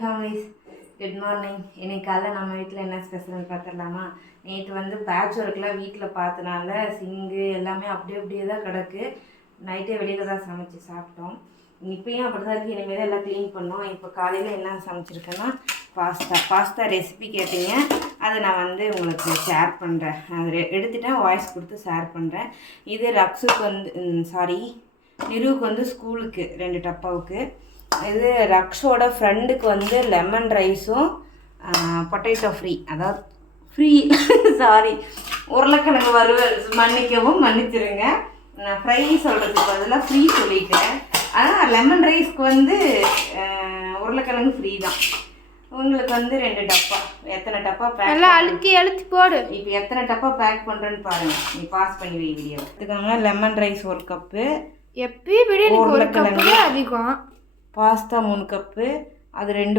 Families, good morning. இன்னைக்கு காலையில் நம்ம வீட்டில் என்ன ஸ்பெஷல்னு பார்த்துடலாமா? நேற்று வந்து பேட்ச் ஒர்க்லாம் வீட்டில் பார்த்தனால சிங்கு எல்லாமே அப்படியே தான் கிடக்கு. நைட்டே வெளியில் தான் சமைச்சு சாப்பிட்டோம். இப்போயும் அப்படி தான் இருக்குது. இனிமேல் தான் எல்லாம் க்ளீன் பண்ணோம். இப்போ காலையில் என்ன சமைச்சிருக்கேன்னா பாஸ்தா ரெசிபி கேட்டீங்க. அதை நான் வந்து உங்களுக்கு ஷேர் பண்ணுறேன். அதை எடுத்துட்டேன், வாய்ஸ் கொடுத்து ஷேர் பண்ணுறேன். இது ரக்ஸுக்கு வந்து நிருவுக்கு வந்து ஸ்கூலுக்கு 2 டப்பாவுக்கு. இது ரக்ஷோட ஃப்ரெண்டுக்கு வந்து லெமன் ரைஸும் பொட்டேட்டோ ஃப்ரீ, அதாவது ஃப்ரீ சாரி உருளைக்கிழங்கு வறுவல். மன்னிச்சிருங்க, நான் ஃப்ரை சொல்கிறதுக்கு பதிலாக ஃப்ரீ சொல்லிட்டேன். ஆனால் லெமன் ரைஸ்க்கு வந்து உருளைக்கிழங்கு ஃப்ரீ தான். உங்களுக்கு வந்து 2 டப்பா. எத்தனை டப்பா பேக் அழுத்தி போடு. இப்போ எத்தனை டப்பா பேக் பண்ணுறேன்னு பாருங்கள். நீ பாஸ் பண்ணி வை வீடியோ. எடுத்துக்கோங்க. லெமன் ரைஸ் 1 கப்பு, எப்பயும் உருளைக்கிழங்கு அதிகம், பாஸ்தா 3 கப்பு, அது 2